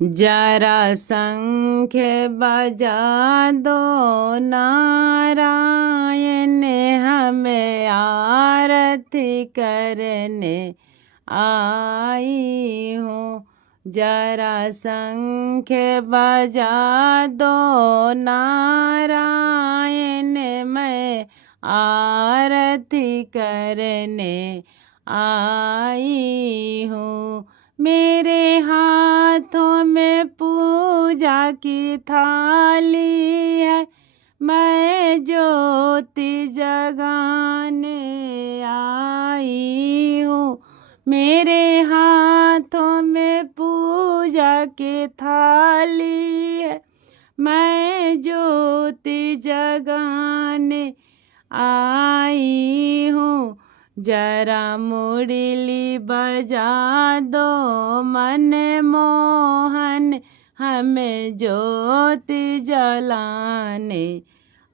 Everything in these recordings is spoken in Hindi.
जरा शंख बजा दो नारायण, हमें आरती करने आई हूँ। जरा शंख बजा दो नारायण, मैं आरती करने आई हूँ। मेरे हाथों में पूजा की थाली है, मैं ज्योति जगाने आई हूँ। मेरे हाथों में पूजा की थाली है, मैं ज्योति जगाने आई हूँ। जरा मुरली बजा दो मन मोहन, हमें ज्योति जलाने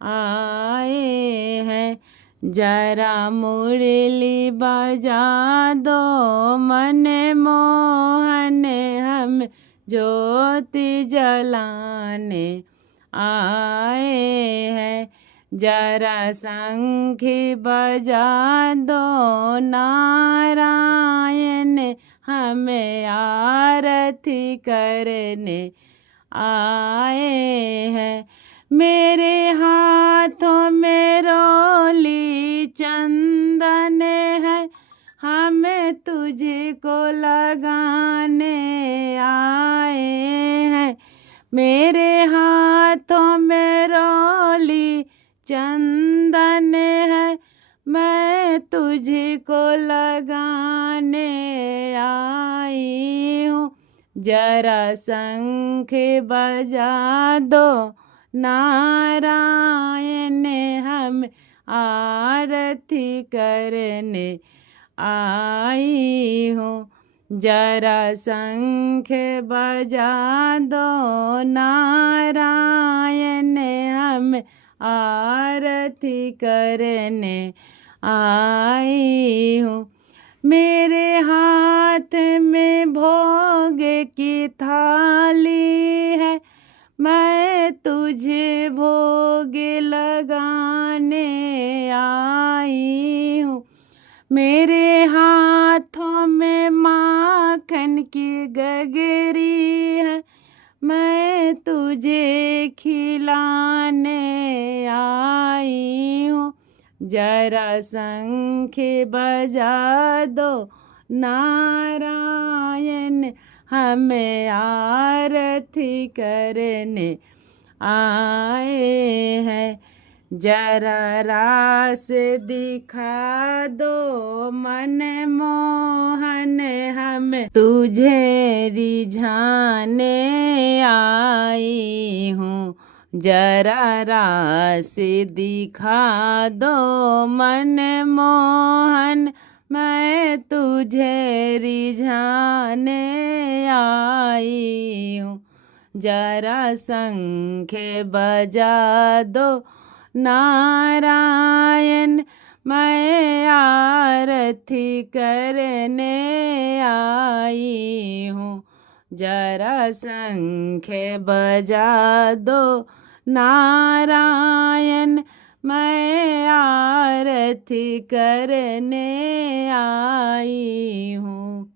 आए हैं। जरा मुरली बजा दो मन मोहन, हम ज्योति जलाने आए हैं। जरा शंख बजा दो नारायण, हमें आरती करने आए हैं। मेरे हाथों में रोली चंदन है, हमें तुझे को लगाने आए हैं। मेरे हाथों में रोली चंदन है, मैं तुझे को लगाने आई हूँ। जरा शंख बजा दो नारायण, हम आरती करने आई हूँ। जरा शंख बजा दो नारायण, हम आरती करने आई हूँ। मेरे हाथ में भोग की थाली है, मैं तुझे भोग लगाने आई हूँ। मेरे हाथों में माखन की गगरी है, मैं तुझे खिलाने आई हूँ। जरा शंख बजा दो नारायण, हमें आरती करने आए हैं। जरा रास दिखा दो मन मोहन, हम तुझे रिझाने आई हूँ। जरा रास दिखा दो मन मोहन, मैं तुझे रिझाने आई हूँ। जरा शंख बजा दो नारायण, मैं आरती करने आई हूँ। जरा शंख बजा दो नारायण, मैं आरती करने आई हूँ।